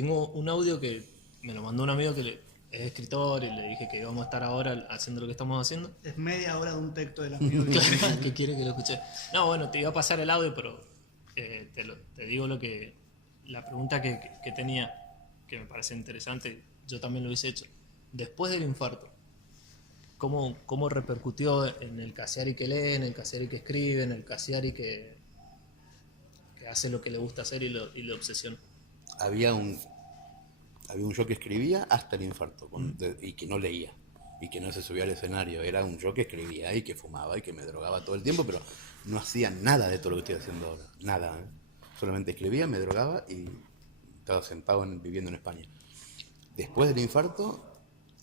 tengo un audio que me lo mandó un amigo es escritor y le dije que íbamos a estar ahora haciendo lo que estamos haciendo. Es media hora de un texto del amigo. Claro, que quiere que lo escuche. No, bueno, te iba a pasar el audio, pero te digo la pregunta que tenía, que me parece interesante, yo también lo hubiese hecho. Después del infarto, ¿cómo repercutió en el Cassiari que lee, en el Cassiari que escribe, en el Cassiari que hace lo que le gusta hacer y lo obsesiona? Había un, había un yo que escribía hasta el infarto y que no leía y que no se subía al escenario. Era un yo que escribía y que fumaba y que me drogaba todo el tiempo, pero no hacía nada de todo lo que estoy haciendo ahora. Nada. Solamente escribía, me drogaba y estaba sentado viviendo en España. Después del infarto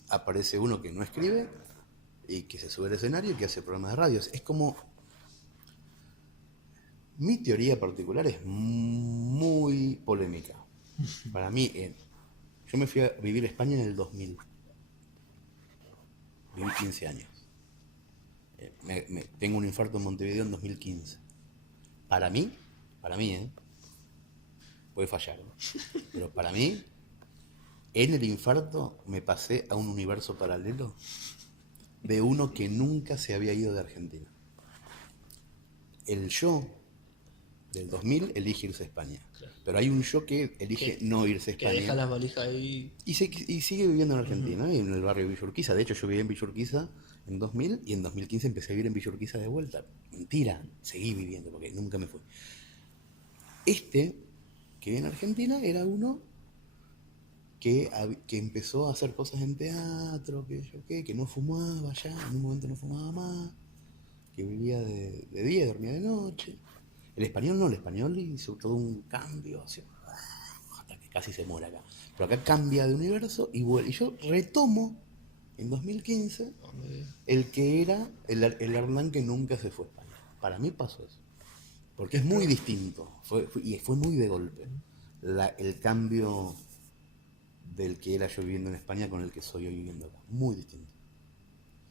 aparece uno que no escribe y que se sube al escenario y que hace programas de radio. Es como... Mi teoría particular es muy polémica. Para mí, yo me fui a vivir a España en el 2000. Viví 15 años. Tengo un infarto en Montevideo en 2015. Para mí, puede fallar, ¿no? Pero para mí, en el infarto me pasé a un universo paralelo de uno que nunca se había ido de Argentina. El yo del 2000 elige irse a España. Claro. Pero hay un yo que elige no irse a España. Que deja las valijas ahí. Y sigue viviendo en Argentina, en el barrio de Villa Urquiza. De hecho, yo viví en Villa Urquiza en 2000 y en 2015 empecé a vivir en Villa Urquiza de vuelta. Mentira, seguí viviendo porque nunca me fui. Este, que vive en Argentina, era uno que empezó a hacer cosas en teatro, que no fumaba ya, en un momento no fumaba más, que vivía de día, dormía de noche. El español no, el español hizo todo un cambio, así, hasta que casi se muere acá. Pero acá cambia de universo y vuelve. Y yo retomo en 2015 el que era el Hernán que nunca se fue a España. Para mí pasó eso. Porque es muy distinto. Y fue muy de golpe. El cambio del que era yo viviendo en España con el que soy hoy viviendo acá. Muy distinto.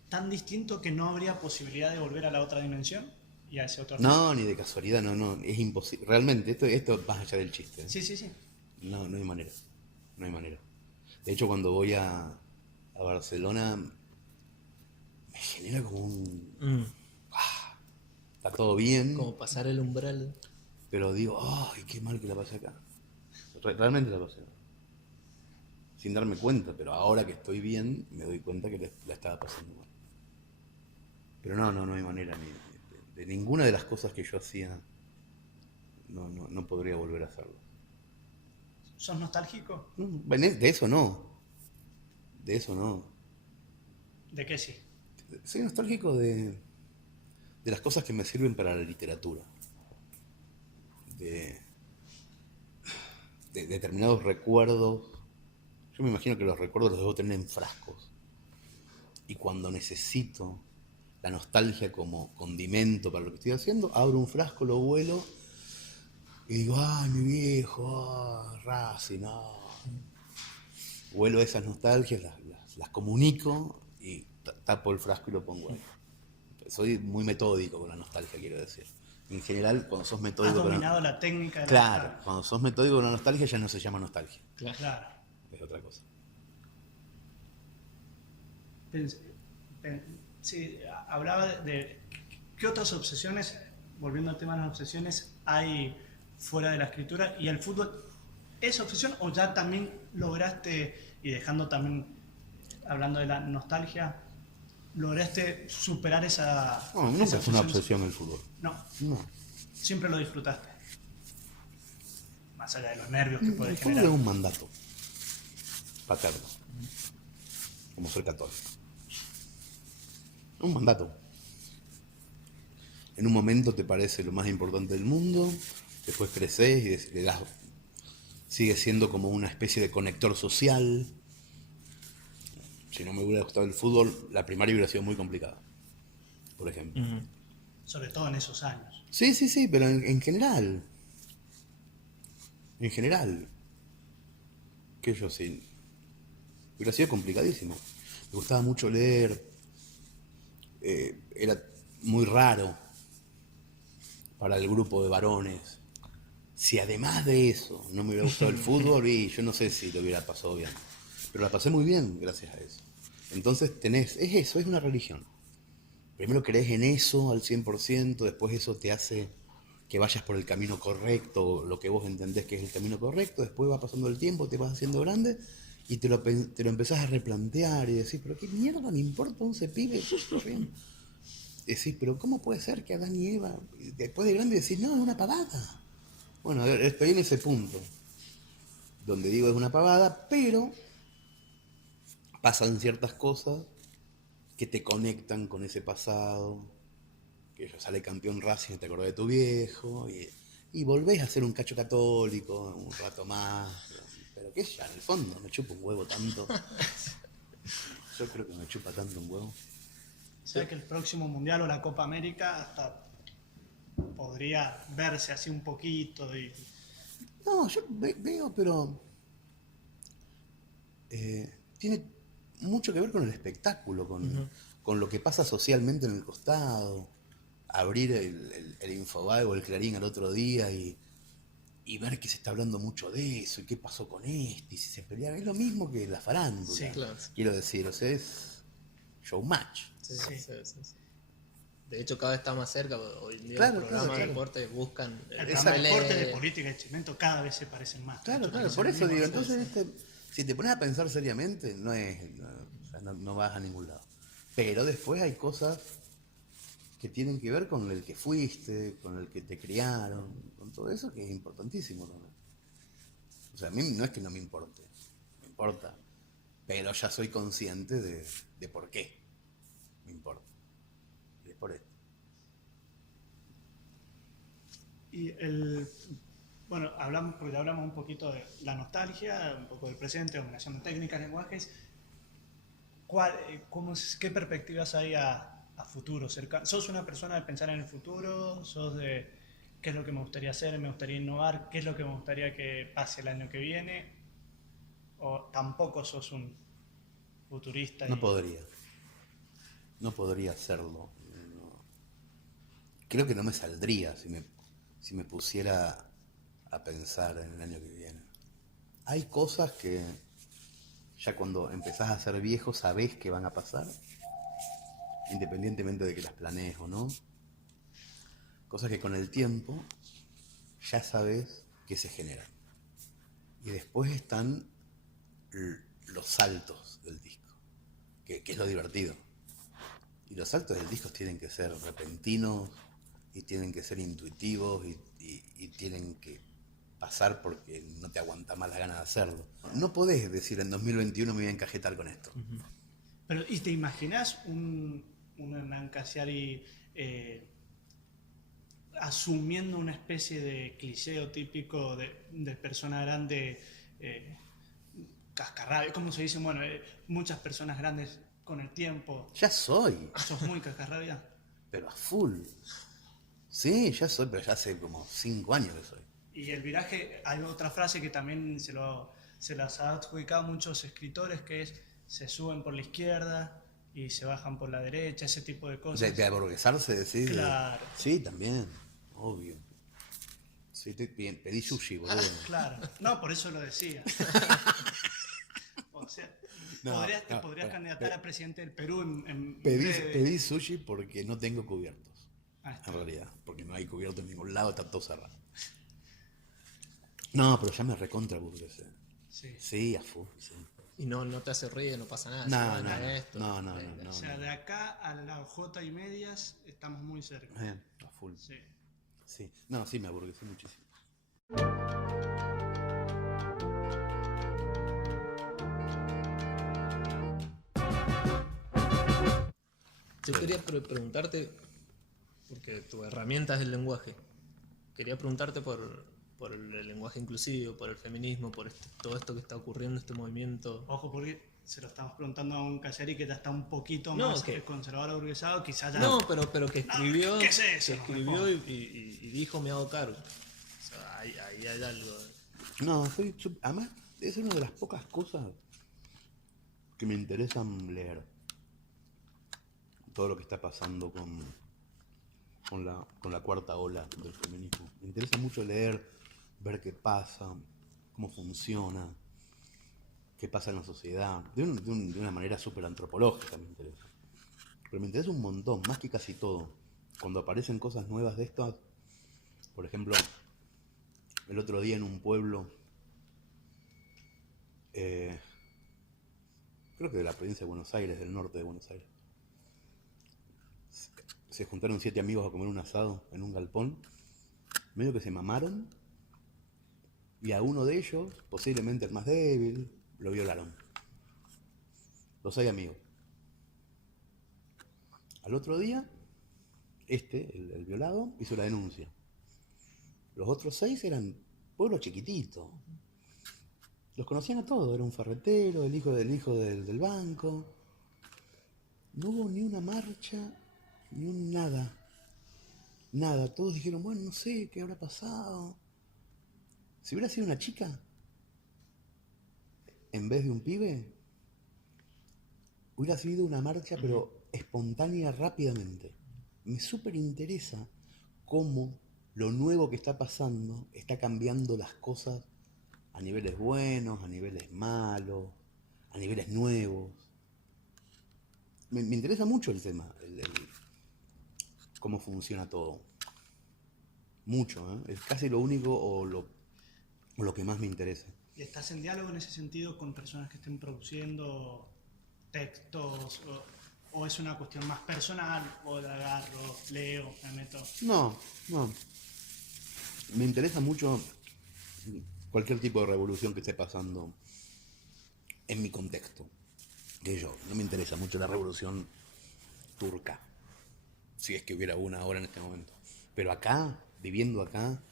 ¿Tan distinto que no habría posibilidad de volver a la otra dimensión? Y a ese otro no, ni de casualidad, no, es imposible. Realmente, esto más allá del chiste. Sí. No hay manera. No hay manera. De hecho, cuando voy a Barcelona, me genera como un... está todo bien. Como pasar el umbral. Pero digo, ay, qué mal que la pasé acá. Realmente la pasé. Sin darme cuenta, pero ahora que estoy bien, me doy cuenta que la estaba pasando mal. Pero no hay manera de ninguna de las cosas que yo hacía. No podría volver a hacerlo. ¿Sos nostálgico? No, de eso no. ¿De qué sí? Soy nostálgico de las cosas que me sirven para la literatura. De determinados recuerdos. Yo me imagino que los recuerdos los debo tener en frascos. Y cuando necesito la nostalgia como condimento para lo que estoy haciendo, abro un frasco, lo vuelo y digo, ay, mi viejo, Racing, no. Vuelo esas nostalgias, las comunico y tapo el frasco y lo pongo ahí. Soy muy metódico con la nostalgia, quiero decir. En general, cuando sos metódico... Has dominado la técnica de la Claro, nostalgia. cuando sos metódico con la nostalgia ya no se llama nostalgia. Claro. Es otra cosa. Sí, hablaba de qué otras obsesiones, volviendo al tema de las obsesiones, hay fuera de la escritura. ¿Y el fútbol es obsesión o ya también lograste, y dejando también, hablando de la nostalgia, lograste superar esa... No, nunca fue una obsesión el fútbol. No. Siempre lo disfrutaste. Más allá de los nervios que puede El generar. fútbol es un mandato paterno, como ser católico. Un mandato. En un momento te parece lo más importante del mundo, después creces y le das, sigue siendo como una especie de conector social. Si no me hubiera gustado el fútbol, la primaria hubiera sido muy complicada, por ejemplo. Sobre todo en esos años. Sí, pero en general. En general. Que yo sí. Hubiera sido complicadísimo. Me gustaba mucho leer. Era muy raro para el grupo de varones Si además de eso no me hubiera gustado el fútbol, y yo no sé si lo hubiera pasado bien. Pero la pasé muy bien gracias a eso. Entonces es eso, es una religión. Primero crees en eso al 100%, después eso te hace que vayas por el camino correcto, lo que vos entendés que es el camino correcto, después va pasando el tiempo, te vas haciendo grande y te lo empezás a replantear y decís, pero qué mierda me importa 11 pibes corriendo. Decís, pero ¿cómo puede ser que Adán y Eva, después de grande decís, no, es una pavada? Bueno, estoy en ese punto, donde digo es una pavada, pero pasan ciertas cosas que te conectan con ese pasado, que yo sale campeón Racing y te acordás de tu viejo, y volvés a ser un cacho católico un rato más, pero que ya en el fondo me chupa un huevo tanto. Yo creo que me chupa tanto un huevo. O sea que el próximo Mundial o la Copa América hasta podría verse así un poquito y... No, yo veo, pero tiene mucho que ver con el espectáculo, con lo que pasa socialmente en el costado. Abrir el Infobae o el Clarín al otro día y ver que se está hablando mucho de eso y qué pasó con este y si se pelearon. Es lo mismo que la farándula. Sí, claro. Quiero decir, o sea, es showmatch. Sí, Sí. sí. De hecho, cada vez está más cerca. Hoy en día Claro, los programas claro. de deporte buscan El programa de tele- deporte, de política y de cemento cada vez se parecen más. Claro, Entonces, por el eso mismo digo, hacer- entonces si te pones a pensar seriamente, no o sea, no vas a ningún lado. Pero después hay cosas que tienen que ver con el que fuiste, con el que te criaron, con todo eso que es importantísimo también. O sea, a mí no es que no me importe, me importa, pero ya soy consciente de por qué me importa. Y es por esto. Y bueno, porque ya hablamos un poquito de la nostalgia, un poco del presente, combinación de técnicas, lenguajes. ¿Qué perspectivas hay a futuro cercano? ¿Sos una persona de pensar en el futuro? ¿Sos de qué es lo que me gustaría hacer, me gustaría innovar, qué es lo que me gustaría que pase el año que viene? ¿O tampoco sos un futurista? No podría hacerlo. No. Creo que no me saldría si me pusiera a pensar en el año que viene. Hay cosas que ya cuando empezás a ser viejo sabés que van a pasar, independientemente de que las planees o no. Cosas que con el tiempo ya sabes que se generan. Y después están los saltos del disco, que es lo divertido. Y los saltos del disco tienen que ser repentinos, y tienen que ser intuitivos, y tienen que pasar porque no te aguanta más la gana de hacerlo. No podés decir en 2021 me voy a encajetar con esto. Pero, ¿y te imaginas un Hernán Casiari asumiendo una especie de cliché o típico de persona grande, cascarrabia? ¿Cómo se dice? Bueno, muchas personas grandes con el tiempo. Ya soy, ¿Sos muy cascarrabia? pero a full. Sí, ya soy, pero ya hace como 5 años que soy. Y el viraje, hay otra frase que también se las ha adjudicado a muchos escritores, que es: se suben por la izquierda y se bajan por la derecha, ese tipo de cosas. De aburguesarse, decir. Claro. Sí, también, obvio. Sí, bien, pedí sushi, boludo. Claro, no, por eso lo decía. O sea, te podrías candidatar a presidente del Perú en breve. Pedí sushi porque no tengo cubiertos, Ah, está. en realidad. Porque no hay cubiertos en ningún lado, está todo cerrado. No, pero ya me recontra aburguesé. Sí. Sí, a full, sí. Y no te hace ruido, no pasa nada. No, si no, hagas no, esto. O sea, de acá a la J y medias estamos muy cerca. Bien, a full. Sí. Sí. No, sí, me aburguesé muchísimo. Yo quería preguntarte, porque tu herramienta es el lenguaje, quería preguntarte por el lenguaje inclusivo, por el feminismo, por todo esto que está ocurriendo, este movimiento. Ojo, porque se lo estamos preguntando a un Casiari que ya está un poquito No, más que- conservador aburguesado, quizás ya... No, pero que escribió, ¿qué es eso? que escribió y dijo me hago cargo. O sea, ahí hay algo. No, además, es una de las pocas cosas que me interesan leer. Todo lo que está pasando con la cuarta ola del feminismo. Me interesa mucho leer ver qué pasa, cómo funciona, qué pasa en la sociedad, de una manera súper antropológica me interesa. Pero me interesa un montón, más que casi todo. Cuando aparecen cosas nuevas de estas, por ejemplo, el otro día en un pueblo, eh, creo que de la provincia de Buenos Aires, del norte de Buenos Aires, se juntaron 7 amigos a comer un asado en un galpón, medio que se mamaron, y a uno de ellos, posiblemente el más débil, lo violaron. Los 6 amigos. Al otro día, el violado, hizo la denuncia. Los otros 6 eran pueblos chiquititos. Los conocían a todos, era un ferretero, el hijo del banco. No hubo ni una marcha, ni un nada. Nada, todos dijeron, bueno, no sé qué habrá pasado. Si hubiera sido una chica, en vez de un pibe, hubiera sido una marcha, pero espontánea rápidamente. Me súper interesa cómo lo nuevo que está pasando está cambiando las cosas a niveles buenos, a niveles malos, a niveles nuevos. Me interesa mucho el tema, cómo funciona todo. Mucho, ¿eh? Es casi lo único o lo que más me interesa. ¿Y estás en diálogo en ese sentido con personas que estén produciendo textos? ¿O es una cuestión más personal? ¿O la agarro, leo, me meto? No. Me interesa mucho cualquier tipo de revolución que esté pasando en mi contexto. Que yo, no me interesa mucho la revolución turca, si es que hubiera una ahora en este momento. Pero acá, viviendo acá,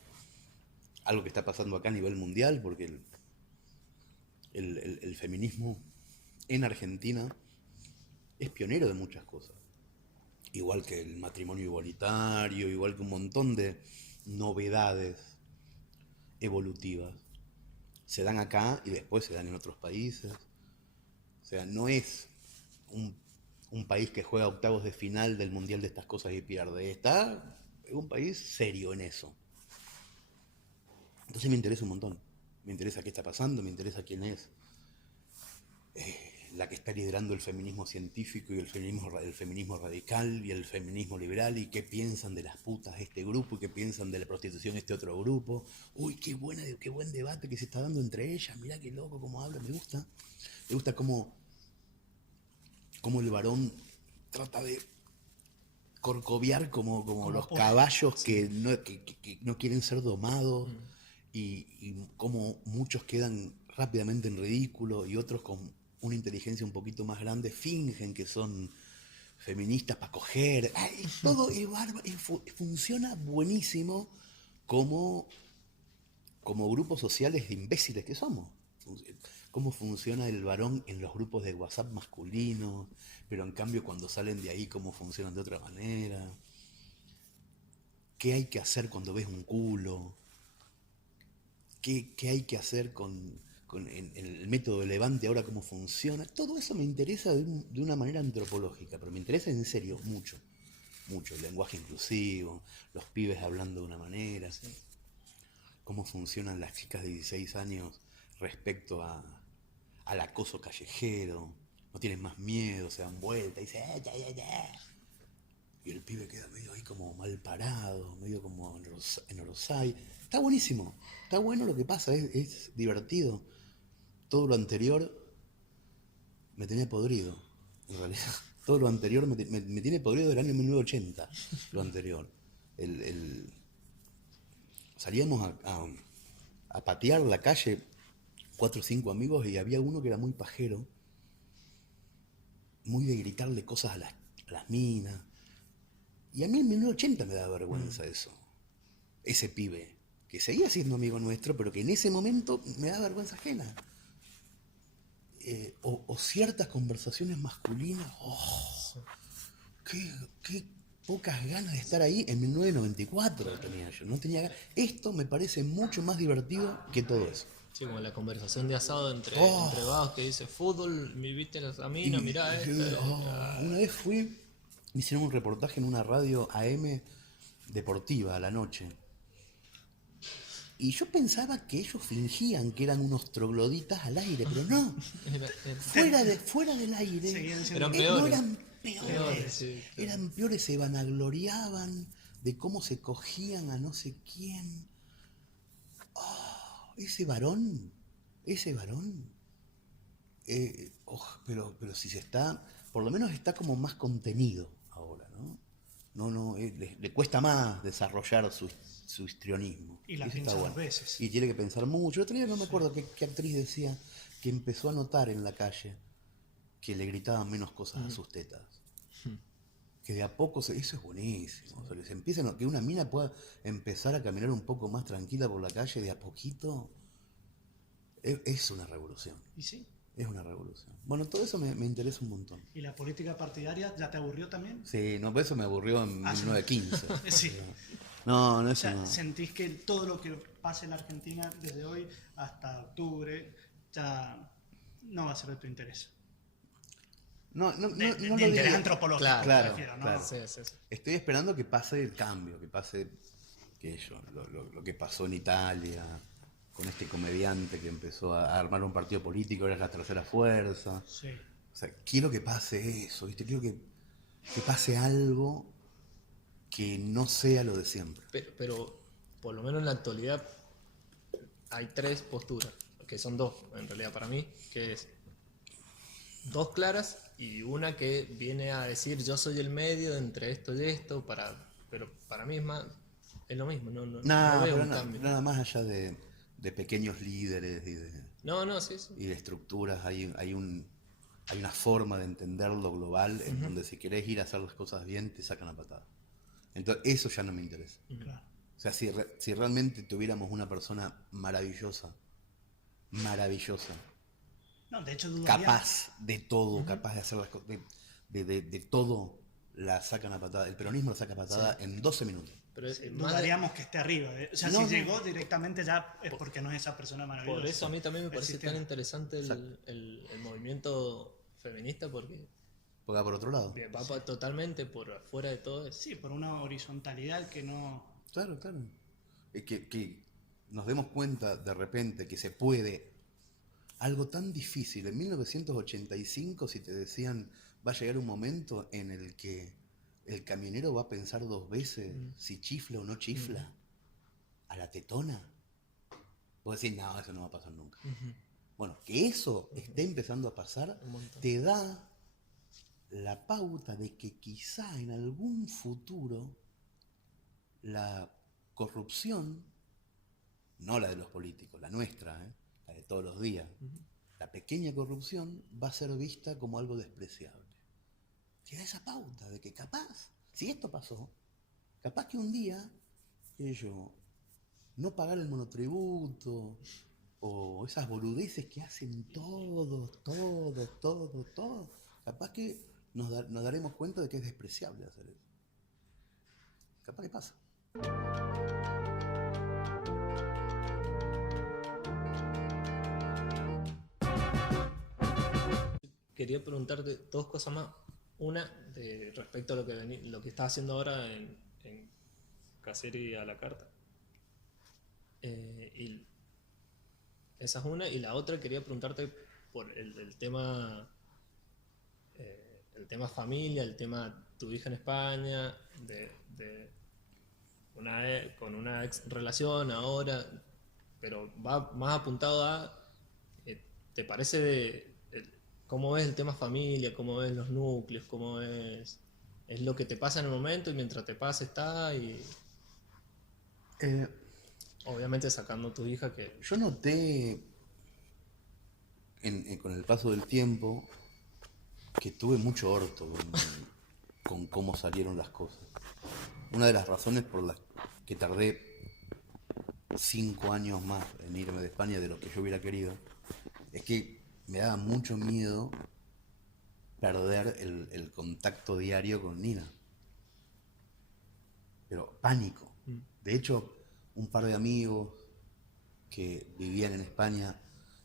algo que está pasando acá a nivel mundial, porque el feminismo en Argentina es pionero de muchas cosas. Igual que el matrimonio igualitario, igual que un montón de novedades evolutivas. Se dan acá y después se dan en otros países. O sea, no es un país que juega octavos de final del mundial de estas cosas y pierde. Es un país serio en eso. Entonces me interesa un montón. Me interesa qué está pasando, me interesa quién es la que está liderando el feminismo científico y el feminismo radical y el feminismo liberal y qué piensan de las putas este grupo y qué piensan de la prostitución este otro grupo. Uy, qué buen debate que se está dando entre ellas. Mirá qué loco cómo habla, me gusta. Me gusta cómo el varón trata de corcoviar como los caballos que no quieren ser domados y cómo muchos quedan rápidamente en ridículo y otros con una inteligencia un poquito más grande fingen que son feministas para coger. Ay, todo es bárbaro, funciona buenísimo como grupos sociales de imbéciles que somos. Cómo funciona el varón en los grupos de WhatsApp masculinos, pero en cambio cuando salen de ahí cómo funcionan de otra manera. ¿Qué hay que hacer cuando ves un culo? ¿Qué hay que hacer con el método de levante ahora cómo funciona? Todo eso me interesa de una manera antropológica, pero me interesa en serio mucho. El lenguaje inclusivo, los pibes hablando de una manera, ¿sí? Cómo funcionan las chicas de 16 años respecto al acoso callejero, no tienen más miedo, se dan vuelta y dicen ya. Y el pibe queda medio ahí como mal parado, medio como en Orosai. Está buenísimo, está bueno lo que pasa, es divertido. Todo lo anterior me tenía podrido, en realidad. Todo lo anterior me tiene podrido del año 1980, lo anterior. Salíamos a patear la calle 4 o 5 amigos y había uno que era muy pajero, muy de gritarle cosas a las minas. Y a mí en 1980 me daba vergüenza eso. Ese pibe, que seguía siendo amigo nuestro, pero que en ese momento me daba vergüenza ajena. O ciertas conversaciones masculinas. ¡Oh! ¡Qué pocas ganas de estar ahí! En 1994 tenía yo. No tenía ganas. Esto me parece mucho más divertido que todo eso. Sí, como la conversación de asado entre vagos que dice fútbol, viste las aminas, mirá esto. Una vez me hicieron un reportaje en una radio AM deportiva a la noche. Y yo pensaba que ellos fingían que eran unos trogloditas al aire, pero no. Fuera del aire. Seguían siendo Eran no peores. eran peores. Peores, sí, claro. Eran peores, se vanagloriaban de cómo se cogían a no sé quién. Oh, ese varón. Pero si se está, por lo menos está como más contenido ahora, ¿no? No, le cuesta más desarrollar su histrionismo. Y la Eso piensa está dos bueno. veces. Y tiene que pensar mucho. El otro día no me acuerdo qué actriz decía que empezó a notar en la calle que le gritaban menos cosas a sus tetas. Que de a poco, eso es buenísimo. O sea, les empiezan, que una mina pueda empezar a caminar un poco más tranquila por la calle de a poquito. Es una revolución. Y sí. Es una revolución. Bueno, todo eso me interesa un montón. ¿Y la política partidaria ya te aburrió también? Sí, no, por eso me aburrió en 1915. Sí. No, O eso sea, no. sentís que todo lo que pase en la Argentina desde hoy hasta octubre ya no va a ser de tu interés. No De lo interés digo. antropológico, Claro, me refiero, ¿no? claro. Sí, sí, sí. Estoy esperando que pase el cambio, que pase lo que pasó en Italia, con este comediante que empezó a armar un partido político, ahora es la tercera fuerza. Sí. O sea, quiero que pase eso, ¿viste? Quiero que pase algo que no sea lo de siempre. Pero por lo menos en la actualidad hay tres posturas, que son dos en realidad para mí, que es dos claras y una que viene a decir yo soy el medio entre esto y esto, pero para mí es lo mismo, no veo un cambio. Nada más allá de pequeños líderes No, sí. y de estructuras, hay una forma de entender lo global en donde si querés ir a hacer las cosas bien, te sacan a patada. Entonces, eso ya no me interesa. Claro. O sea, si realmente tuviéramos una persona maravillosa, No, de hecho dudaría. capaz de todo, capaz de hacer las cosas, de todo, la sacan a patada. El peronismo la saca a patada en 12 minutos. Pero es más de- Dudaríamos que esté arriba. O sea, No, si no. llegó directamente ya es porque no es esa persona maravillosa. por eso a mí también me El parece sistema. tan interesante Exacto. el movimiento feminista porque Porque va por otro lado. va totalmente por afuera de todo eso. Sí, por una horizontalidad que no. Claro. Que nos demos cuenta de repente que se puede. Algo tan difícil. En 1985, si te decían, va a llegar un momento en el que el camionero va a pensar dos veces si chifla o no chifla a la tetona, vos decís, no, eso no va a pasar nunca. Bueno, que eso esté empezando a pasar, Un montón. te da la pauta de que quizá en algún futuro la corrupción, no la de los políticos, la nuestra, la de todos los días, la pequeña corrupción va a ser vista como algo despreciable. Te da esa pauta de que capaz, si esto pasó, capaz que un día ellos no pagar el monotributo o esas boludeces que hacen todos, capaz que nos daremos cuenta de que es despreciable hacer eso. Capaz que pasa. Quería preguntarte dos cosas más. Una, respecto a lo que estás haciendo ahora en Caserí a la carta. Y esa es una. Y la otra, quería preguntarte por el tema familia, el tema tu hija en España, con una ex relación ahora, pero va más apuntado a, ¿te parece cómo ves el tema familia, cómo ves los núcleos, cómo ves, es lo que te pasa en el momento y mientras te pasa está y obviamente sacando a tu hija que Yo noté con el paso del tiempo que tuve mucho orto con cómo salieron las cosas. Una de las razones por las que tardé 5 años más en irme de España de lo que yo hubiera querido es que me daba mucho miedo perder el contacto diario con Nina. Pero pánico. De hecho, un par de amigos que vivían en España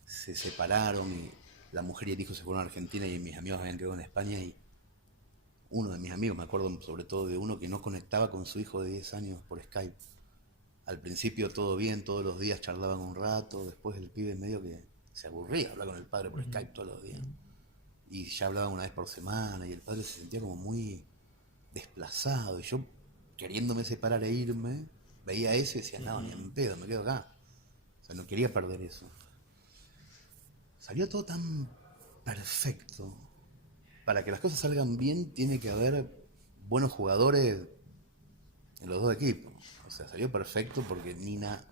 se separaron y la mujer y el hijo se fueron a Argentina y mis amigos habían quedado en España y uno de mis amigos, me acuerdo sobre todo de uno que no conectaba con su hijo de 10 años por Skype. Al principio todo bien, todos los días charlaban un rato, después el pibe medio que se aburría de hablar con el padre por Skype todos los días. Y ya hablaban una vez por semana y el padre se sentía como muy desplazado. Y yo, queriéndome separar e irme, veía eso y decía, no, ni en pedo, me quedo acá. O sea, no quería perder eso. Salió todo tan perfecto. Para que las cosas salgan bien, tiene que haber buenos jugadores en los dos equipos. O sea, salió perfecto porque Nina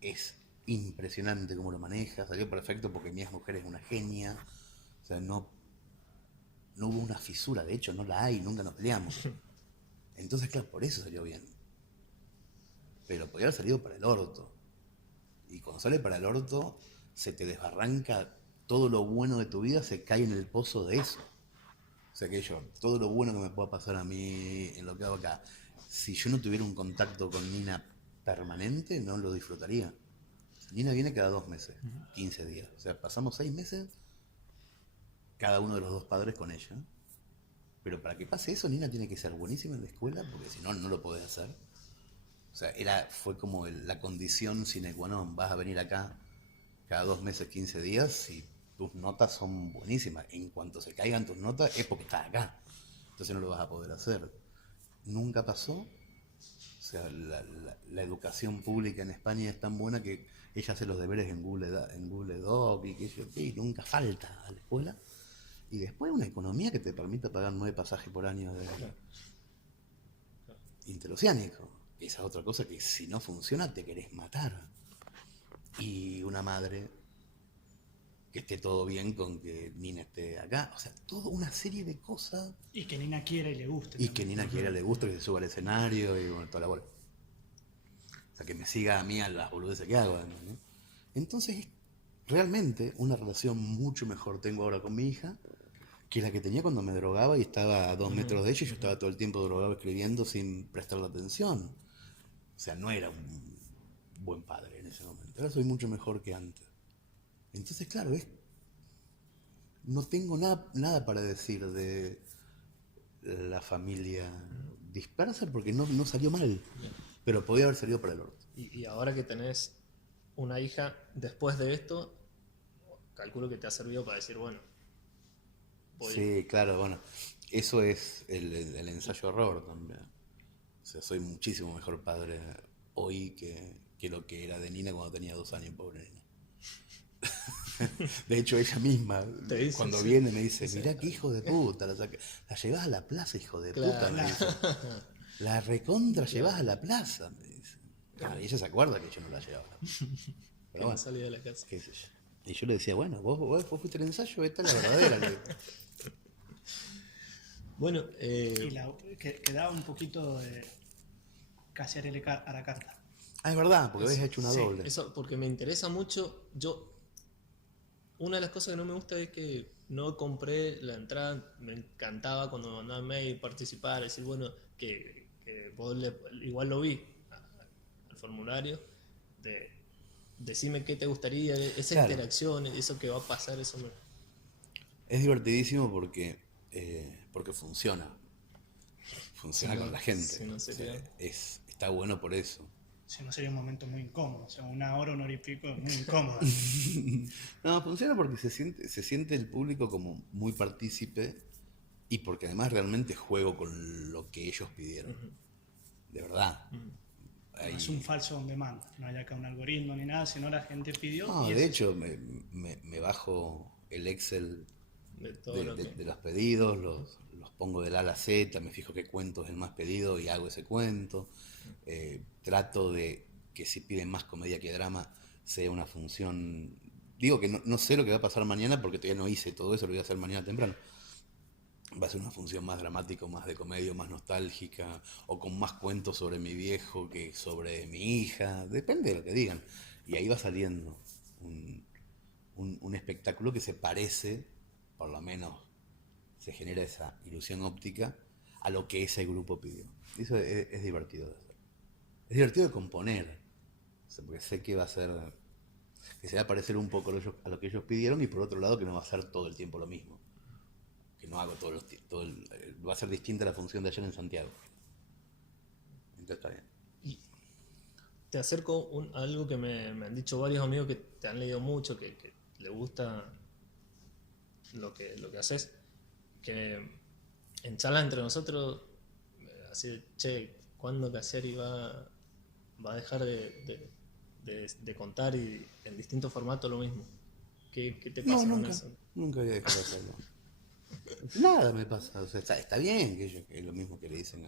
es impresionante cómo lo maneja. Salió perfecto porque mi mujer es una genia. O sea, no hubo una fisura. De hecho, no la hay, nunca nos peleamos. Entonces, claro, por eso salió bien. Pero podría haber salido para el orto. Y cuando sale para el orto, se te desbarranca todo lo bueno de tu vida, se cae en el pozo de eso. O sea que todo lo bueno que me pueda pasar a mí en lo que hago acá, si yo no tuviera un contacto con Nina permanente, no lo disfrutaría. Nina viene cada 2 meses, 15 días. O sea, pasamos 6 meses cada uno de los dos padres con ella. Pero para que pase eso, Nina tiene que ser buenísima en la escuela, porque si no, no lo podés hacer. O sea, fue como la condición sine qua non. Vas a venir acá cada 2 meses, 15 días, y tus notas son buenísimas. En cuanto se caigan tus notas, es porque estás acá. Entonces no lo vas a poder hacer. Nunca pasó. O sea, la educación pública en España es tan buena que ella hace los deberes en Google Doc y que nunca falta a la escuela. Y después una economía que te permita pagar 9 pasajes por año de interoceánico. Esa es otra cosa que si no funciona te querés matar. Y una madre que esté todo bien con que Nina esté acá. O sea, toda una serie de cosas. Y que Nina quiera y le guste. Y que Nina quiera, le guste, que se suba al escenario y bueno, toda la bola. O sea, que me siga a mí a las boludeces que hago. ¿No? Entonces, realmente una relación mucho mejor tengo ahora con mi hija que la que tenía cuando me drogaba y estaba a 2 metros de ella y yo estaba todo el tiempo drogado escribiendo sin prestarle atención. O sea, no era un buen padre en ese momento. Ahora soy mucho mejor que antes. Entonces, claro, no tengo nada para decir de la familia dispersa porque no salió mal. Pero podía haber salido para el orto. Y ahora que tenés una hija, después de esto, calculo que te ha servido para decir, bueno, Sí, claro, bueno, eso es el ensayo-error también. O sea, soy muchísimo mejor padre hoy que lo que era de Nina cuando tenía 2 años, pobre Nina. De hecho, ella misma, dice, cuando sí, viene, me dice, mirá qué hijo de puta, la llevás a la plaza, hijo de puta, me dice. La recontra llevás a la plaza, me dice. Claro, y ella se acuerda que yo no la llevaba. Pero bueno, salí de la casa. qué sé yo. Y yo le decía, bueno, vos fuiste al ensayo, esta es la verdadera. Bueno, Y quedaba un poquito de casi a la carta. Ah, es verdad, porque habéis hecho una Sí, doble. eso porque me interesa mucho. Una de las cosas que no me gusta es que no compré la entrada. Me encantaba cuando me mandaban mail participar, decir, bueno, que vos igual lo vi al formulario, de decime qué te gustaría, esa Claro. interacción, eso que va a pasar, eso me... Es divertidísimo porque funciona. Funciona Si no- con la gente. si no sería- O sea, está bueno por eso. Si no sería un momento muy incómodo. O sea, 1 hora, 1 hora y pico es muy incómodo. No, funciona porque se siente el público como muy partícipe y porque además realmente juego con lo que ellos pidieron. De verdad. No es un falso on demand. No hay acá un algoritmo ni nada, sino la gente pidió. No, y de es hecho, me bajo el Excel de todo lo que... de los pedidos, los pongo del A a la Z, me fijo qué cuento es el más pedido y hago ese cuento. Trato de que si piden más comedia que drama sea una función... Digo que no sé lo que va a pasar mañana porque todavía no hice todo eso, lo voy a hacer mañana temprano. Va a ser una función más dramática, más de comedia, más nostálgica, o con más cuentos sobre mi viejo que sobre mi hija, depende de lo que digan. Y ahí va saliendo un espectáculo que se parece, por lo menos se genera esa ilusión óptica, a lo que ese grupo pidió. Y eso es divertido de hacer. Es divertido de componer, o sea, porque sé que va a ser, que se va a parecer un poco a lo que ellos pidieron y por otro lado que no va a ser todo el tiempo lo mismo. Que no hago va a ser distinta la función de ayer en Santiago. Entonces está bien. te acerco a algo que me han dicho varios amigos que te han leído mucho, que le gusta lo que haces, que en charlas entre nosotros, así de, che, ¿cuándo Cassiari va a dejar de contar y en distintos formatos lo mismo? ¿Qué te No, pasa con nunca. eso? Nunca había dejado de hacerlo. Nada me pasa. O sea, está bien que, que es lo mismo que le dicen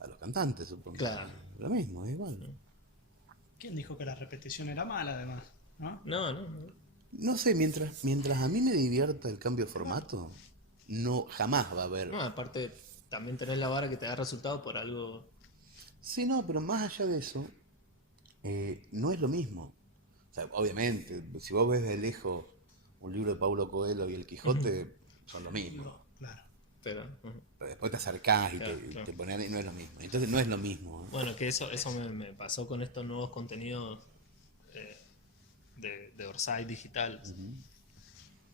a los cantantes, supongo. Claro. Lo mismo, es igual. ¿Quién dijo que la repetición era mala, además? ¿No? No. No sé, mientras a mí me divierta el cambio de formato, no, jamás va a haber. No, aparte, también tenés la vara que te da resultado por algo. Sí, no, pero más allá de eso, no es lo mismo. O sea, obviamente, si vos ves de lejos un libro de Paulo Coelho y El Quijote, son lo mismo. Claro. Pero, Pero después te acercás y Claro, te, claro. te pones y no es lo mismo. Entonces no es lo mismo. bueno, que eso me pasó con estos nuevos contenidos eh, de Orsay digital.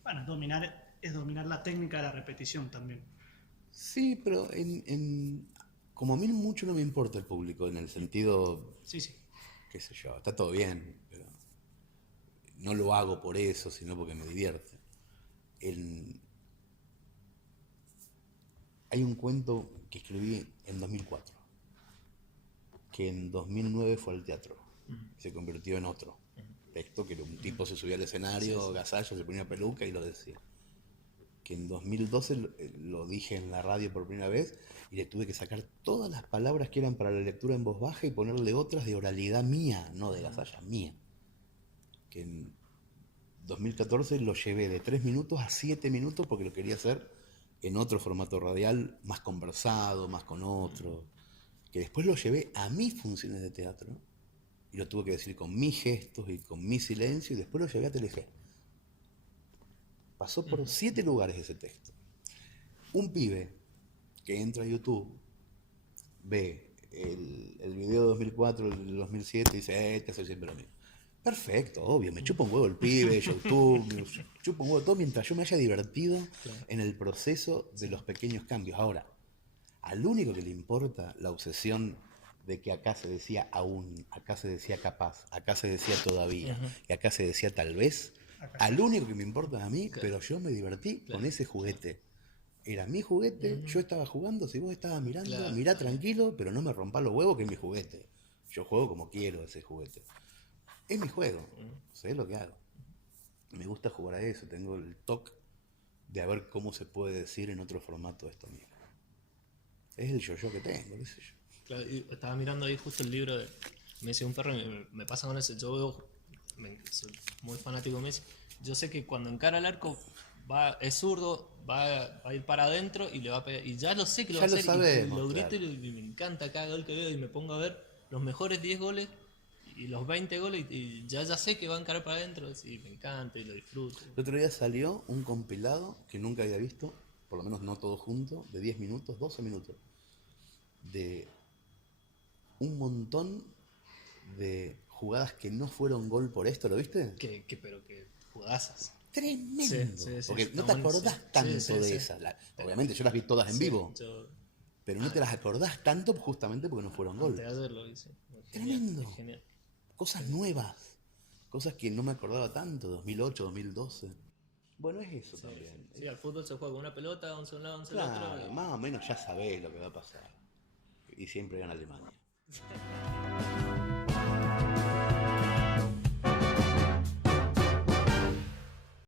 Bueno, es dominar la técnica de la repetición también. Sí, pero como a mí mucho no me importa el público, en el sentido, Sí, sí. qué sé yo, está todo bien, pero no lo hago por eso, sino porque me divierte. Hay un cuento que escribí en 2004, que en 2009 fue al teatro, se convirtió en otro texto, que era un tipo se subía al escenario, agasallo, se ponía peluca y lo decía. Que en 2012 lo dije en la radio por primera vez y le tuve que sacar todas las palabras que eran para la lectura en voz baja y ponerle otras de oralidad mía, no de Gasalla, mía. Que en 2014 lo llevé de 3 minutos a 7 minutos porque lo quería hacer en otro formato radial, más conversado, más con otro. Que después lo llevé a mis funciones de teatro y lo tuve que decir con mis gestos y con mi silencio y después lo llevé a Telefe. Pasó por 7 lugares ese texto. Un pibe que entra a YouTube, ve el video de 2004, el de 2007 y dice, este soy siempre lo mismo. Perfecto, obvio, me chupa un huevo el pibe, YouTube, me chupa un huevo todo mientras yo me haya divertido en el proceso de los pequeños cambios. Ahora, al único que le importa la obsesión de que acá se decía aún, acá se decía capaz, acá se decía todavía, y acá se decía tal vez, al único que me importa es a mí, pero yo me divertí con ese juguete. Era mi juguete, yo estaba jugando, si vos estabas mirando, Claro. mirá tranquilo, pero no me rompa los huevos que es mi juguete. Yo juego como quiero ese juguete. Es mi juego, sé lo que hago. Me gusta jugar a eso, tengo el toque de a ver cómo se puede decir en otro formato esto mismo. Es el yo-yo que tengo, qué sé yo. Claro, y estaba mirando ahí justo el libro de Messi un perro y me pasa con ese. Yo veo, soy muy fanático de Messi. Yo sé que cuando encara el arco es zurdo, va a ir para adentro y le va a pegar. Y ya lo sé que lo Ya va a lo hacer. sabemos, y lo grito claro. y me encanta cada gol que veo y me pongo a ver los mejores 10 goles y los 20 goles y ya sé que va a encarar para adentro. Y me encanta y lo disfruto. El otro día salió un compilado que nunca había visto, por lo menos no todo junto, de 10 minutos, 12 minutos, de un montón de jugadas que no fueron gol por esto, ¿lo viste? Pero que jugazas. Tremendo. Sí, porque está no te buenísimo. acordás tanto Sí, de sí. esas. Obviamente yo las vi todas en vivo, Yo pero no te las acordás tanto justamente porque no fueron gol. antes de ayer lo hice. Tremendo. Es genial. Cosas nuevas, cosas que no me acordaba tanto, 2008, 2012. Bueno, es eso también. Sí, al fútbol se juega con una pelota, 11 a un lado, 11 al Claro, otro. más o menos ya sabés lo que va a pasar. Y siempre gana Alemania.